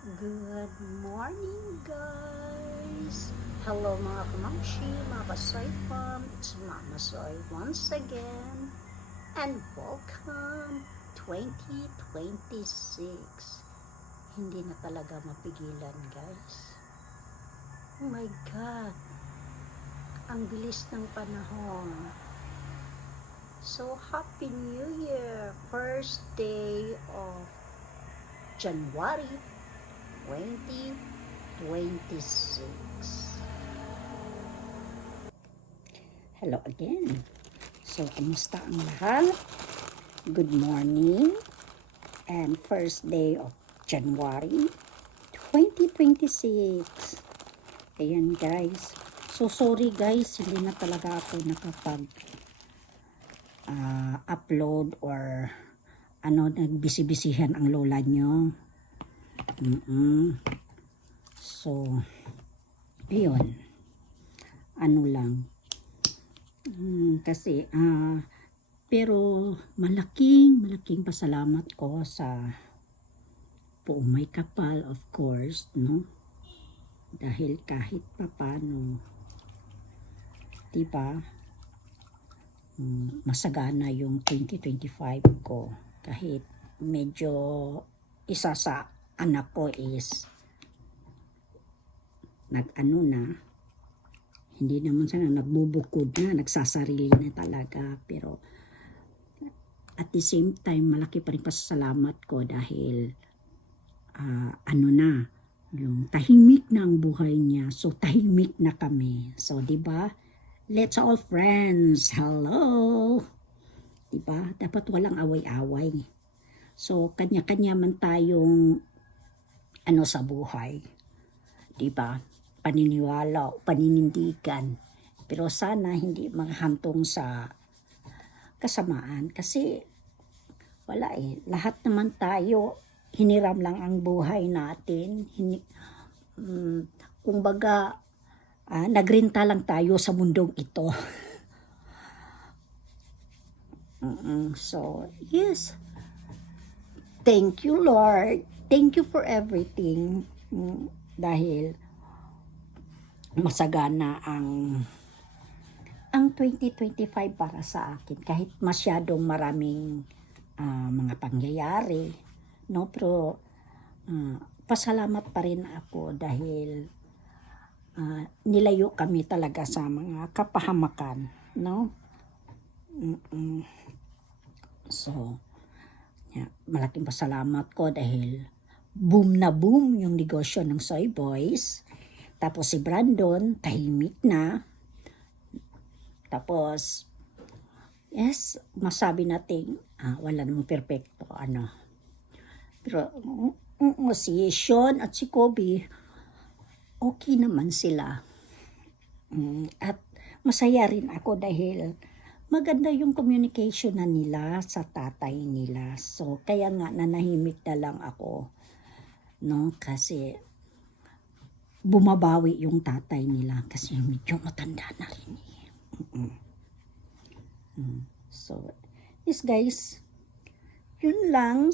Good morning, guys! Hello mga kamamshi, mga kasoy fam. It's Mama Soy once again. And welcome 2026. Hindi na talaga mapigilan, guys. Oh my God! Ang bilis ng panahon. So, Happy New Year! First day of January 2026. Hello again. So, kumusta ang lahat? Good morning and first day of January 2026. Ayan guys. So, sorry guys, hindi na talaga ako nakapag upload or nagbisi-bisihan ang lola nyo. So, ayun. Kasi, pero malaking pasalamat ko sa buong may kapal, of course, no? Dahil kahit papano, diba, masagana yung 2025 ko. Kahit medyo isa sa anak ko is hindi naman sana nagbubukod na, nagsasarili na talaga, pero at the same time malaki pa rin pasasalamat ko dahil yung tahimik na ang buhay niya, so tahimik na kami. So diba, let's all friends, hello, diba, dapat walang away-away. So kanya-kanya man tayong sa buhay, diba, paniniwala o paninindigan, pero sana hindi maghantong sa kasamaan, kasi wala lahat naman tayo hiniram lang ang buhay natin. Kumbaga nagrinta lang tayo sa mundong ito. So yes, thank you Lord, thank you for everything, dahil masagana ang 2025 para sa akin, kahit masyadong maraming mga pangyayari, no, pero pasalamat pa rin ako dahil nilayo kami talaga sa mga kapahamakan, no. So malaking pasalamat ko dahil boom na boom yung negosyo ng Soy Boys. Tapos si Brandon tahimik na. Tapos yes, masabi natin wala namang perfecto pero si Sean at si Kobe okay naman sila. At masaya rin ako dahil maganda yung communication na nila sa tatay nila. So kaya nga nanahimik na lang ako, no, kasi bumabawi yung tatay nila kasi medyo matanda na rin So yes guys, yun lang.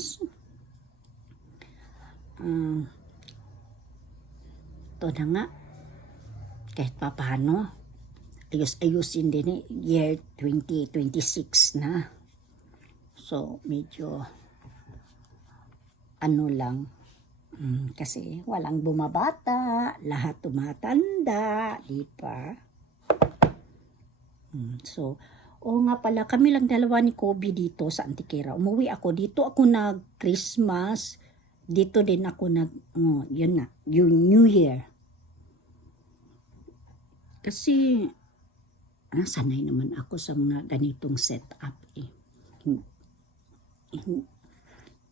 Ito na nga, kahit papaano ayus-ayusin din year 2026 na. So medyo lang, kasi walang bumabata, lahat tumatanda, di ba? So nga pala, kami lang dalawa ni Kobe dito sa Antiquera. Umuwi ako dito, ako nag-Christmas, dito din ako yun na, yung New Year. Kasi sanay naman ako sa mga ganitong setup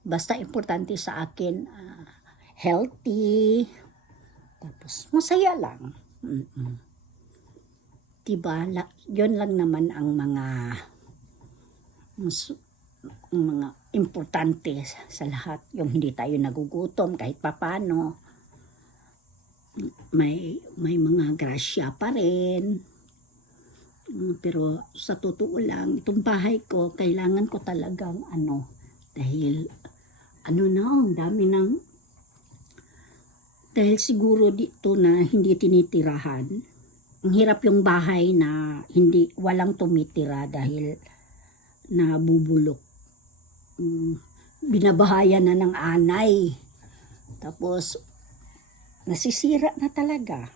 Basta importante sa akin healthy, tapos masaya lang. Diba, yun lang naman ang mga importante sa lahat. Yung hindi tayo nagugutom kahit papano, may mga grasya pa rin. Pero sa totoo lang, itong bahay ko, kailangan ko talagang dahil ang dami ng Dahil siguro dito na hindi tinitirahan. Ang hirap yung bahay na hindi walang tumitira dahil nabubulok. Binabahayan na ng anay. Tapos nasisira na talaga.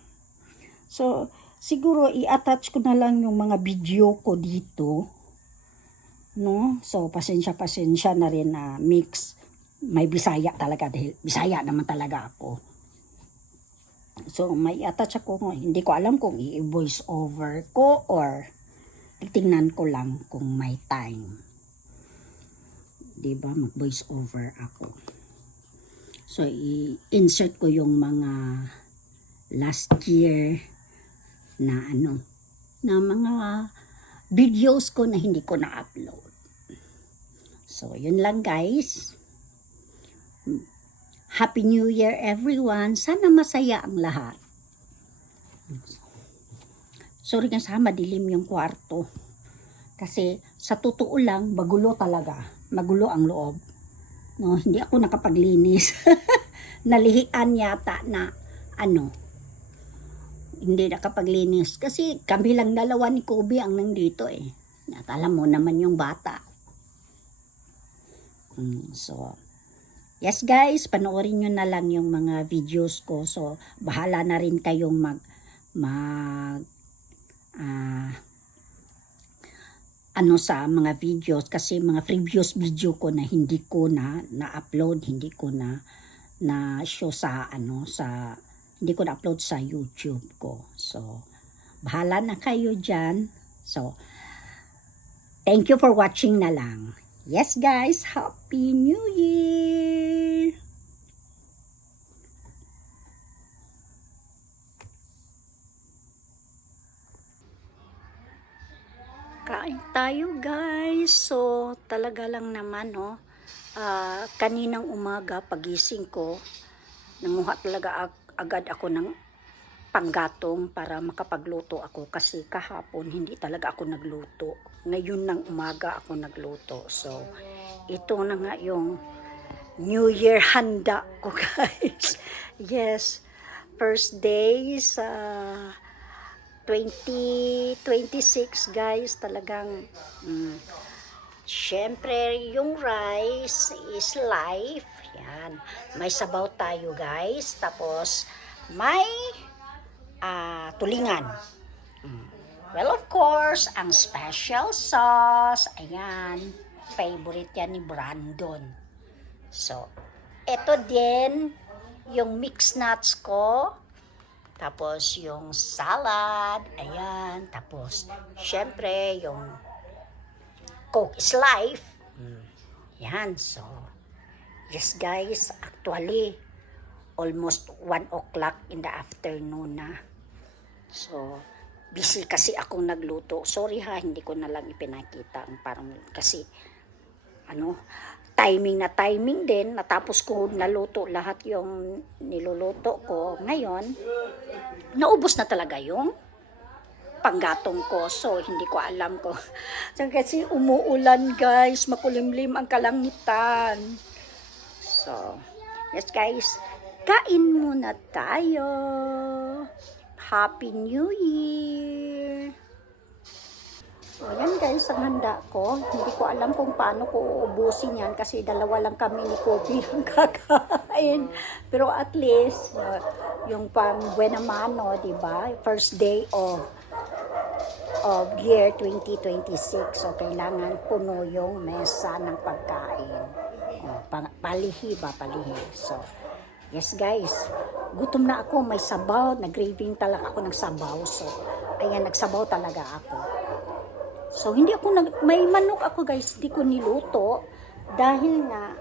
So siguro i-attach ko na lang yung mga video ko dito. No? So pasensya na rin na mix. May Bisaya talaga dahil Bisaya naman talaga ako. So may attach ako, hindi ko alam kung i-voice over ko or titingnan ko lang kung may time. 'Di ba? Mag-voice over ako. So i-insert ko yung mga last year na na mga videos ko na hindi ko na-upload. So yun lang guys. Happy New Year everyone. Sana masaya ang lahat. Sorry nga sa madilim yung kwarto. Kasi sa totoo lang, magulo talaga. Magulo ang loob. No, hindi ako nakapaglinis. Nalihian yata na hindi nakapaglinis. Kasi kami lang dalawa ni Kobe ang nandito eh. At alam mo naman yung bata. So, yes guys, panoorin nyo na lang yung mga videos ko. So, bahala na rin kayong sa mga videos kasi mga previous video ko na hindi ko na-upload, hindi ko na show sa hindi ko na-upload sa YouTube ko. So, bahala na kayo dyan. So, thank you for watching na lang. Yes guys, Happy New Year! Kain tayo guys. So talaga lang naman kaninang umaga pagising ko, nanguha talaga agad ako ng panggatong para makapagluto ako kasi kahapon hindi talaga ako nagluto. Ngayon ng umaga ako nagluto. So ito na nga yung New Year handa ko guys. Yes, first day sa 2026 guys, talagang syempre yung rice is life. Yan, may sabaw tayo guys, tapos may tulingan. Well, of course, ang special sauce, ayan, favorite yan ni Brandon. So, ito din yung mixed nuts ko. Tapos yung salad, ayan. Tapos, syempre, yung Coke is life. Yan, so, yes guys, actually, almost 1 o'clock in the afternoon na. So, busy kasi akong nagluto. Sorry ha, hindi ko na lang ipinakita. Parang kasi, timing din, natapos ko naluto lahat yung niluluto ko. Ngayon, naubos na talaga yung panggatong ko. So, hindi ko alam ko. Kasi umuulan guys, makulimlim ang kalangitan. So, yes guys, kain muna tayo. Happy New Year! So, yan guys, ang handa ko. Hindi ko alam kung paano ko uubusin yan kasi dalawa lang kami ni Kobe ang kakain. Pero at least, yung pang buena mano, diba? First day of year 2026. So, kailangan puno yung mesa ng pagkain. Palihi. So, yes guys, gutom na ako. May sabaw. Nag-craving talaga ako ng sabaw. So, ayan, nagsabaw talaga ako. So, hindi ako may manok ako guys, hindi ko niluto dahil nga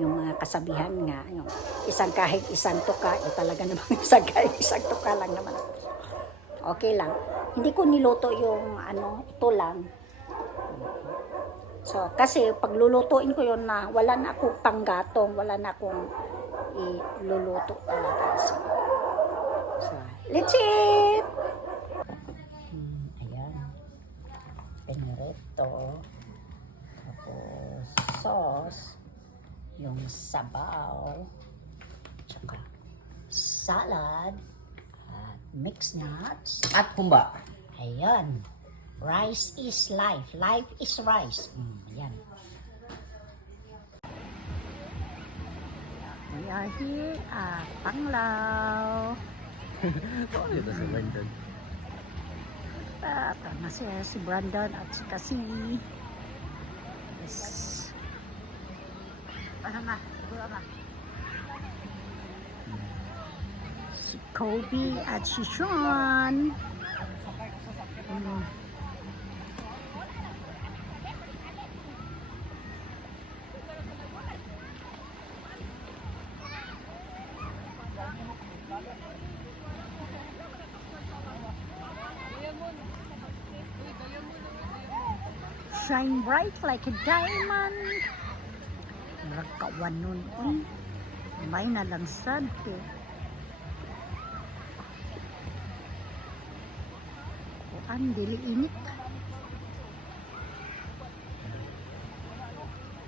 yung mga kasabihan nga, yung isang kahig isang tuka, talaga naman isang kahig isang tuka lang naman. Okay lang. Hindi ko niluto yung ito lang. So, kasi pag lulutuin ko yun na wala na akong panggatong, wala na akong iluluto talaga. So, let's eat! Pinirito, tapos sauce, yung sabaw, tsaka salad, at mixed nuts. At kumba. Ayan. Rice is life. Life is rice. Ayan. We are here at Panglao. Bakit ito si Brandon? At si Brandon at si Cassie. Yes. Ano na? Si Kobe at si Sean. Shine bright like a diamond. Nagkawan nun. May nalangsad eh. Ang dili init.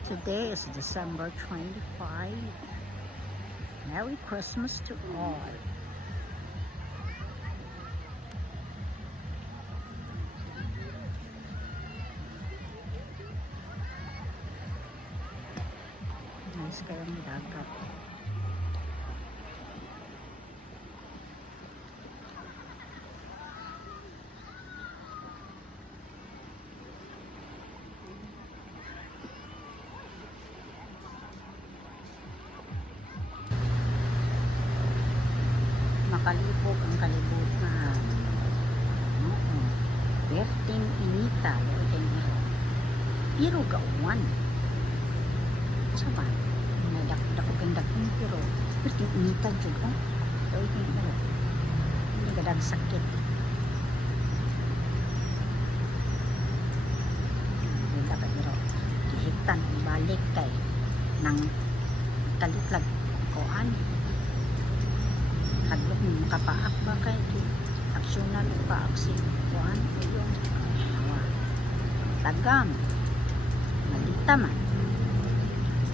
Today is December 25. Merry Christmas to all. Nice kayong dagat. Makalibog ang kalibutan. Berting inita. Pero gawan. Saba? Nadakdakukin pero berting inita juga. Ini kadang sakit. Hindi ka pero dihitan balik kay nang talitlag koan. Hadlok mo makapaak ba kay aksyonan pa aksi kuan yung tagang malita man.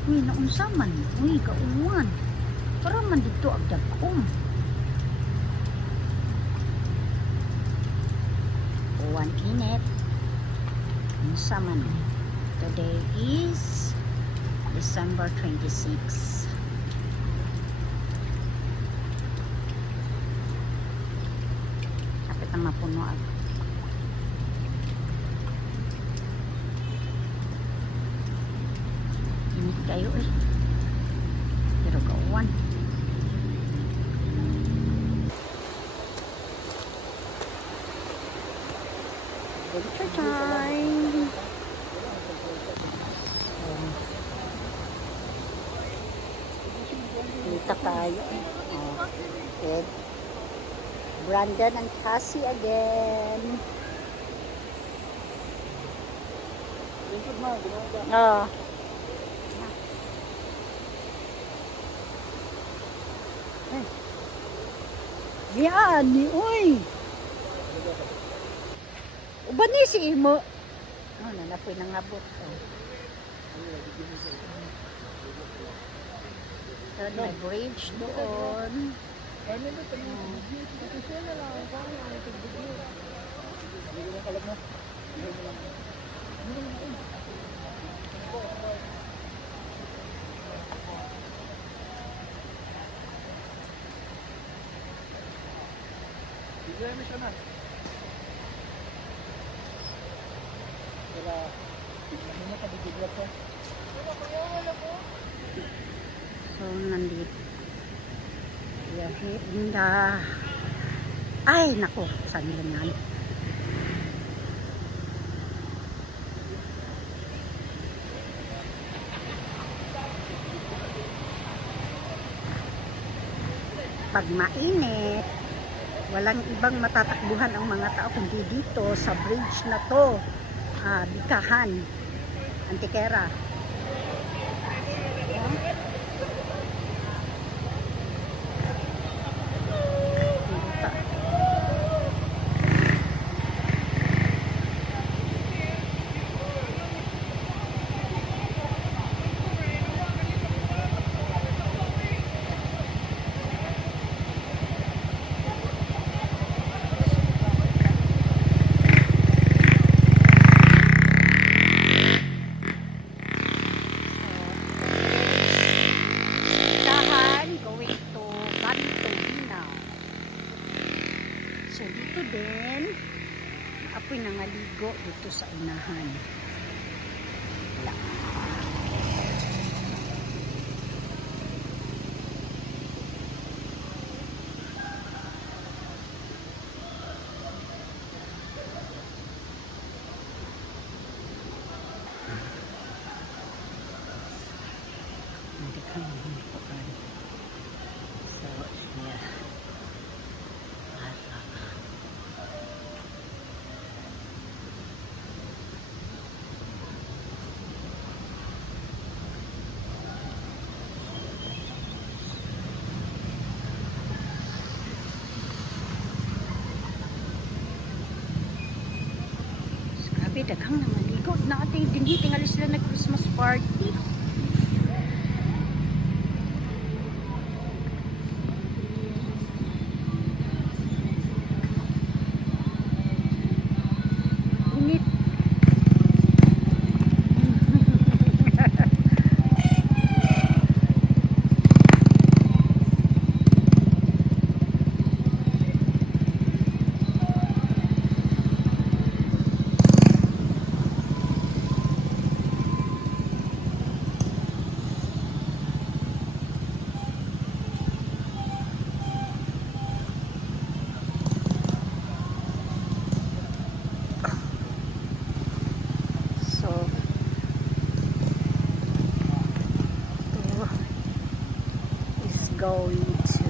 Uy, naunsa man. Uy, kauwan. Para man dito agdagom. Uwan init. Unsa man. Today is December 26. Mapuno ako. Init kayo eh. Pero gawan. Adventure time! Dito tayo. Okay. Brandon and Cassie again. Oh. Yan, uy. Uban ni si Imo. Oh, nanapoy nang abot. Doon may bridge doon. So, nandito. Hinda. Ay, nako. Saan nila yan? Pag mainit, walang ibang matatakbuhan ang mga tao kundi dito sa bridge na to. Bikahan. Antikera. dito din. Apoy nangaligo dito sa unahan. Wala. So, yeah. Grabe, daghang naman ligot na ating dinhi tingali sila nag Christmas party. Init. So, ito is going to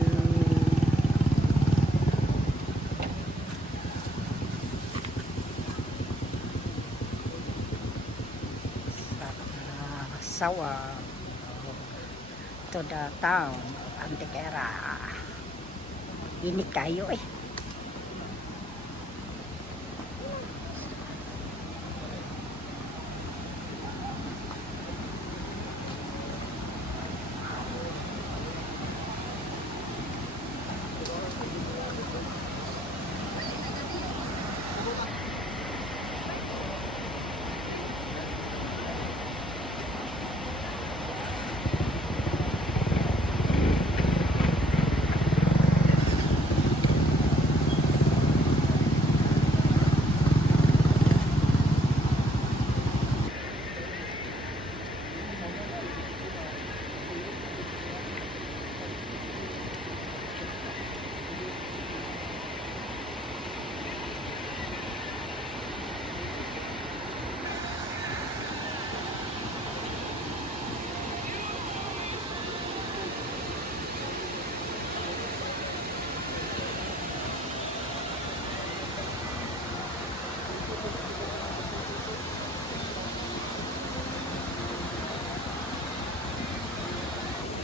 Sawa to the town of Antequera. Init kayo eh.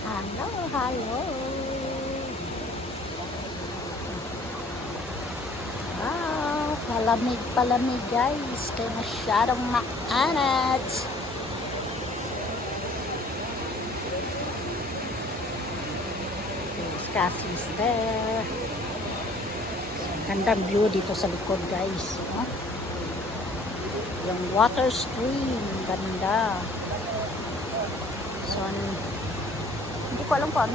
Hello, hello. Wow, palamig guys. Kaya masyadong maanat. Cassie's there. Gandang view dito sa likod guys. Huh? Yung water stream. Ganda. So, hindi ko alam kung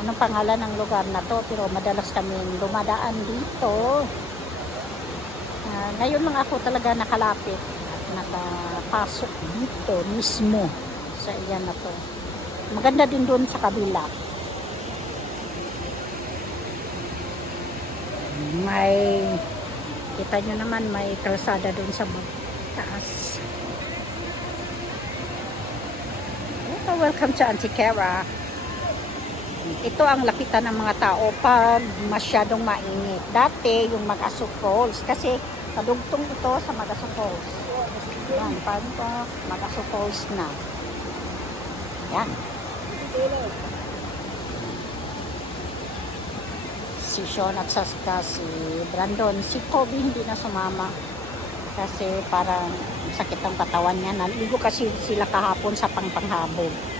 anong pangalan ng lugar na to, pero madalas kami dumadaan dito. Ngayon lang ako talaga nakalapit at nakapasok dito mismo sa iyan na to. Maganda din doon sa kabila. May, kita nyo naman, may kalsada doon sa taas. Welcome to Antequera. Ito ang lapitan ng mga tao pag masyadong mainit. Dati yung Mag-Aso Falls kasi kadugtong ito sa Mag-Aso Falls. Yan, pag Mag-Aso Falls na. Yan. Si Sean at Saska, si Brandon, si Kobe hindi na sumama kasi parang sakit ang katawan niya. Naligo kasi sila kahapon sa pangpanghabog.